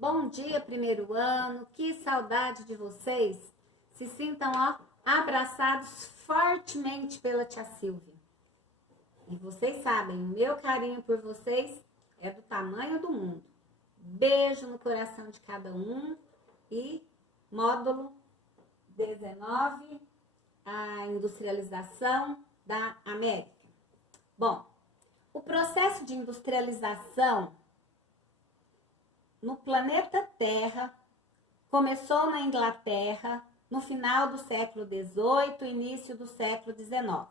Bom dia, primeiro ano. Que saudade de vocês. Se sintam abraçados fortemente pela tia Silvia. E vocês sabem, o meu carinho por vocês é do tamanho do mundo. Beijo no coração de cada um. E módulo 19, a industrialização da América. Bom, o processo de industrialização no planeta Terra começou na Inglaterra no final do século XVIII, início do século XIX.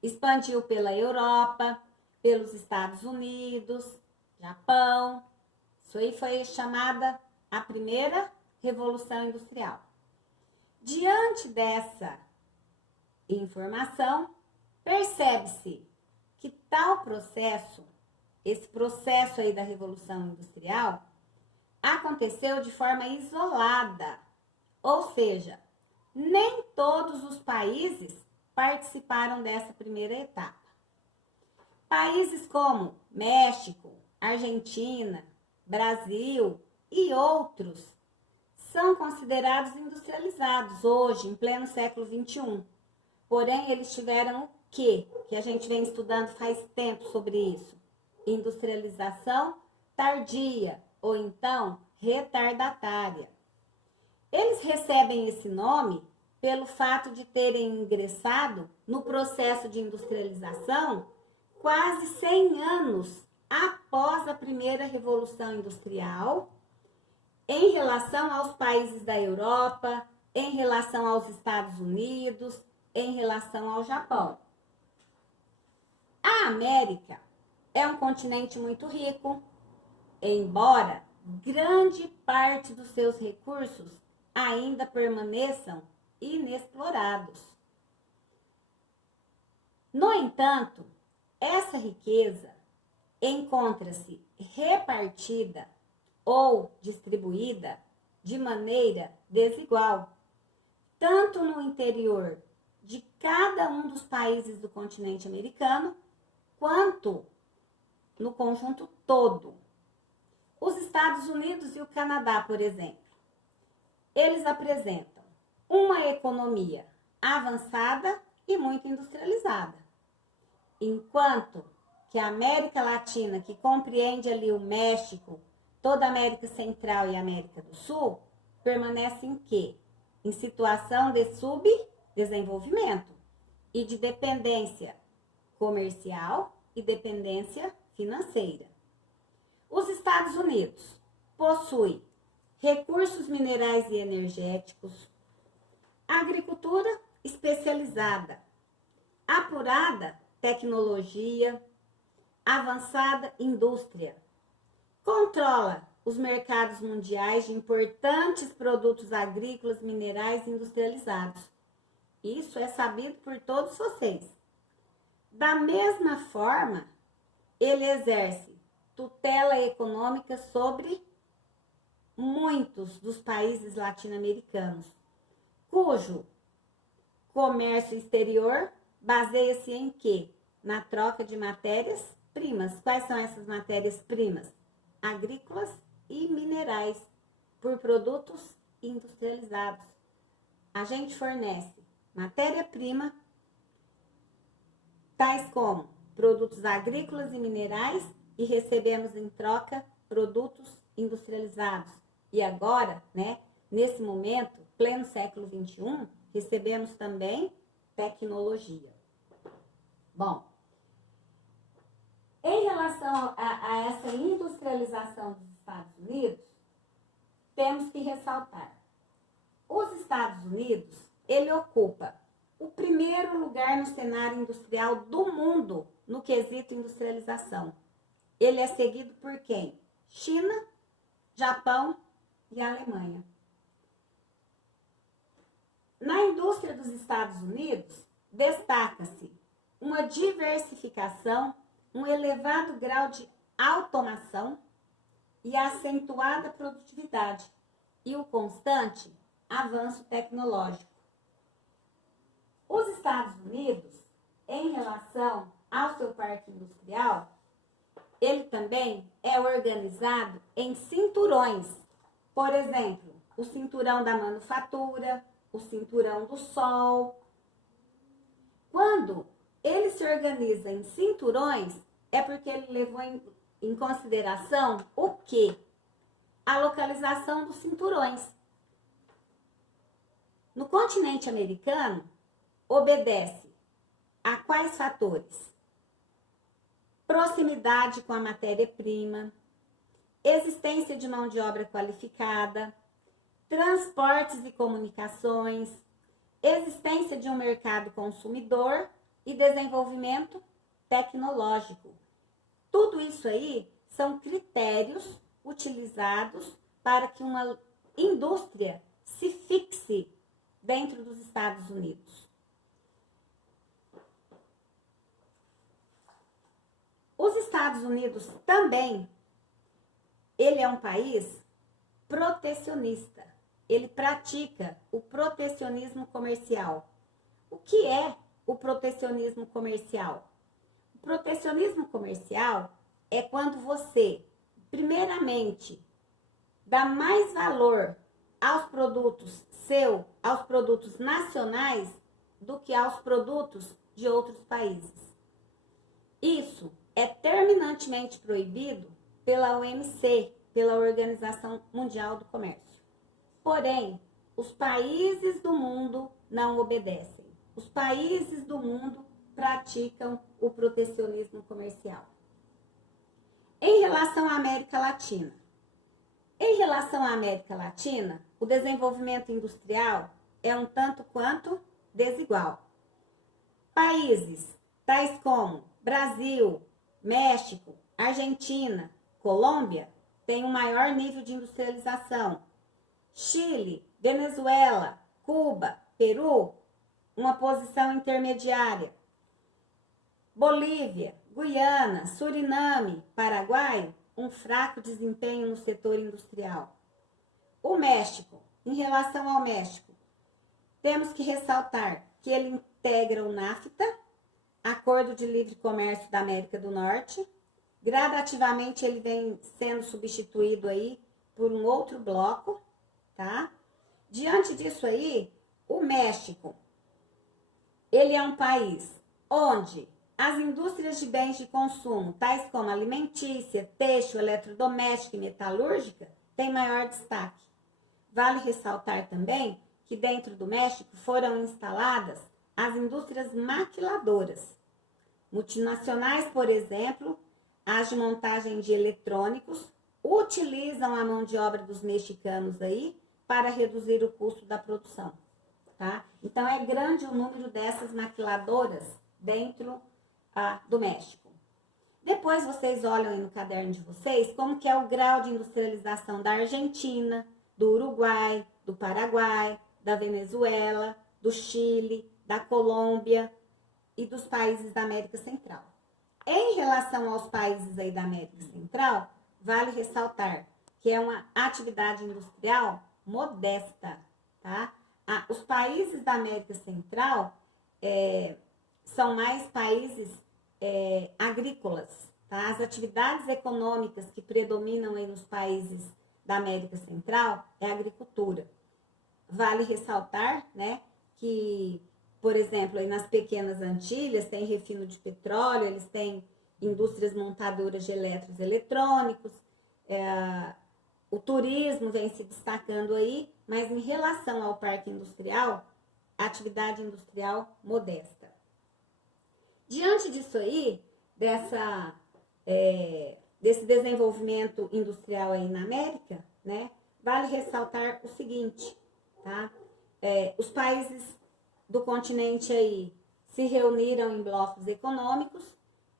Expandiu pela Europa, pelos Estados Unidos, Japão. Isso aí foi chamada a primeira Revolução Industrial. Diante dessa informação, percebe-se que tal processo, esse processo aí da Revolução Industrial, aconteceu de forma isolada, ou seja, nem todos os países participaram dessa primeira etapa. Países como México, Argentina, Brasil e outros são considerados industrializados hoje, em pleno século XXI. Porém, eles tiveram o quê? Que a gente vem estudando faz tempo sobre isso. Industrialização tardia, ou então retardatária. Eles recebem esse nome pelo fato de terem ingressado no processo de industrialização quase 100 anos após a primeira Revolução Industrial, em relação aos países da Europa, em relação aos Estados Unidos, em relação ao Japão. A América é um continente muito rico, embora grande parte dos seus recursos ainda permaneçam inexplorados. No entanto, essa riqueza encontra-se repartida ou distribuída de maneira desigual, tanto no interior de cada um dos países do continente americano, quanto no conjunto todo. Os Estados Unidos e o Canadá, por exemplo, eles apresentam uma economia avançada e muito industrializada, enquanto que a América Latina, que compreende ali o México, toda a América Central e a América do Sul, permanece em quê? Em situação de subdesenvolvimento e de dependência comercial e dependência financeira. Os Estados Unidos possuem recursos minerais e energéticos, agricultura especializada, apurada tecnologia, avançada indústria, controla os mercados mundiais de importantes produtos agrícolas, minerais e industrializados. Isso é sabido por todos vocês. Da mesma forma, ele exerce tutela econômica sobre muitos dos países latino-americanos, cujo comércio exterior baseia-se em quê? Na troca de matérias-primas. Quais são essas matérias-primas? Agrícolas e minerais, por produtos industrializados. A gente fornece matéria-prima, tais como produtos agrícolas e minerais, e recebemos em troca produtos industrializados. E agora, nesse momento, pleno século XXI, recebemos também tecnologia. Bom, em relação a essa industrialização dos Estados Unidos, temos que ressaltar. Os Estados Unidos, ele ocupa o primeiro lugar no cenário industrial do mundo no quesito industrialização. Ele é seguido por quem? China, Japão e Alemanha. Na indústria dos Estados Unidos, destaca-se uma diversificação, um elevado grau de automação e acentuada produtividade e o constante avanço tecnológico. Os Estados Unidos, em relação ao seu parque industrial, ele também é organizado em cinturões. Por exemplo, o cinturão da manufatura, o cinturão do sol. Quando ele se organiza em cinturões, é porque ele levou em consideração o quê? A localização dos cinturões. No continente americano, obedece a quais fatores? Proximidade com a matéria-prima, existência de mão de obra qualificada, transportes e comunicações, existência de um mercado consumidor e desenvolvimento tecnológico. Tudo isso aí são critérios utilizados para que uma indústria se fixe dentro dos Estados Unidos. Os Estados Unidos também, ele é um país protecionista. Ele pratica o protecionismo comercial. O que é o protecionismo comercial? O protecionismo comercial é quando você, primeiramente, dá mais valor aos produtos aos produtos nacionais, do que aos produtos de outros países. Isso é terminantemente proibido pela OMC, pela Organização Mundial do Comércio. Porém, os países do mundo não obedecem. Os países do mundo praticam o protecionismo comercial. Em relação à América Latina. Em relação à América Latina, o desenvolvimento industrial é um tanto quanto desigual. Países tais como Brasil, México, Argentina, Colômbia têm um maior nível de industrialização. Chile, Venezuela, Cuba, Peru, uma posição intermediária. Bolívia, Guiana, Suriname, Paraguai, um fraco desempenho no setor industrial. O México, em relação ao México, temos que ressaltar que ele integra o NAFTA, Acordo de Livre Comércio da América do Norte. Gradativamente ele vem sendo substituído aí por um outro bloco, tá? Diante disso aí, o México, ele é um país onde as indústrias de bens de consumo, tais como alimentícia, têxtil, eletrodoméstica e metalúrgica, têm maior destaque. Vale ressaltar também que dentro do México foram instaladas as indústrias maquiladoras. Multinacionais, por exemplo, as de montagem de eletrônicos, utilizam a mão de obra dos mexicanos aí para reduzir o custo da produção, tá? Então, é grande o número dessas maquiladoras dentro do México. Depois, vocês olham aí no caderno de vocês como que é o grau de industrialização da Argentina, do Uruguai, do Paraguai, da Venezuela, do Chile, da Colômbia e dos países da América Central. Em relação aos países aí da América Central, vale ressaltar que é uma atividade industrial modesta, tá? Os países da América Central são mais países agrícolas, tá? As atividades econômicas que predominam aí nos países da América Central é a agricultura. Vale ressaltar, né, que, por exemplo, aí nas pequenas Antilhas tem refino de petróleo, eles têm indústrias montadoras de elétricos eletrônicos, o turismo vem se destacando aí, mas em relação ao parque industrial, a atividade industrial modesta. Diante disso aí, desse desenvolvimento industrial aí na América, né, vale ressaltar o seguinte, tá? Os países do continente aí se reuniram em blocos econômicos.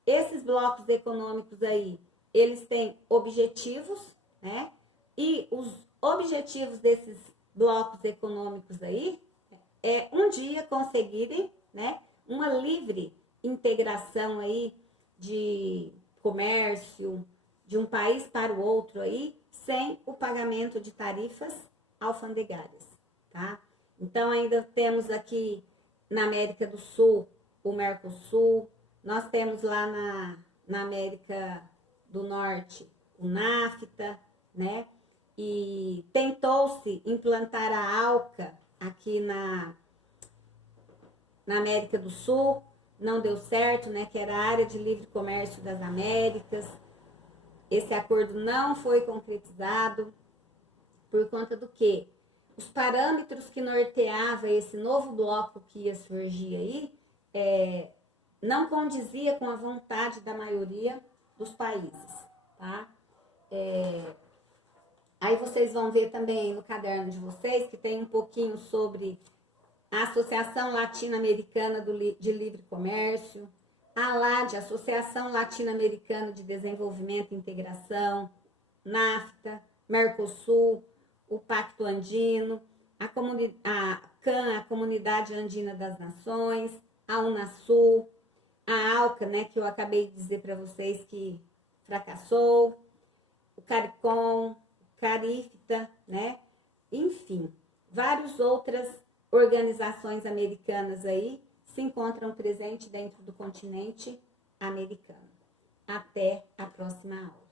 Esses blocos econômicos aí, eles têm objetivos, né? E os objetivos desses blocos econômicos aí é um dia conseguirem, né, uma livre integração aí de comércio de um país para o outro aí, sem o pagamento de tarifas alfandegárias, tá? Então, ainda temos aqui na América do Sul o Mercosul, nós temos lá na América do Norte o NAFTA, né? E tentou-se implantar a ALCA aqui na América do Sul, não deu certo, né? Que era a Área de Livre Comércio das Américas. Esse acordo não foi concretizado por conta do quê? Os parâmetros que norteava esse novo bloco que ia surgir aí não condizia com a vontade da maioria dos países, tá? Aí vocês vão ver também no caderno de vocês que tem um pouquinho sobre a Associação Latino-Americana de Livre Comércio, a ALAD, Associação Latino-Americana de Desenvolvimento e Integração, NAFTA, Mercosul, o Pacto Andino, a CAN, a Comunidade Andina das Nações, a Unasul, a ALCA, né, que eu acabei de dizer para vocês que fracassou, o CARICOM, o CARIFTA, né, enfim, várias outras organizações americanas aí se encontram presentes dentro do continente americano. Até a próxima aula.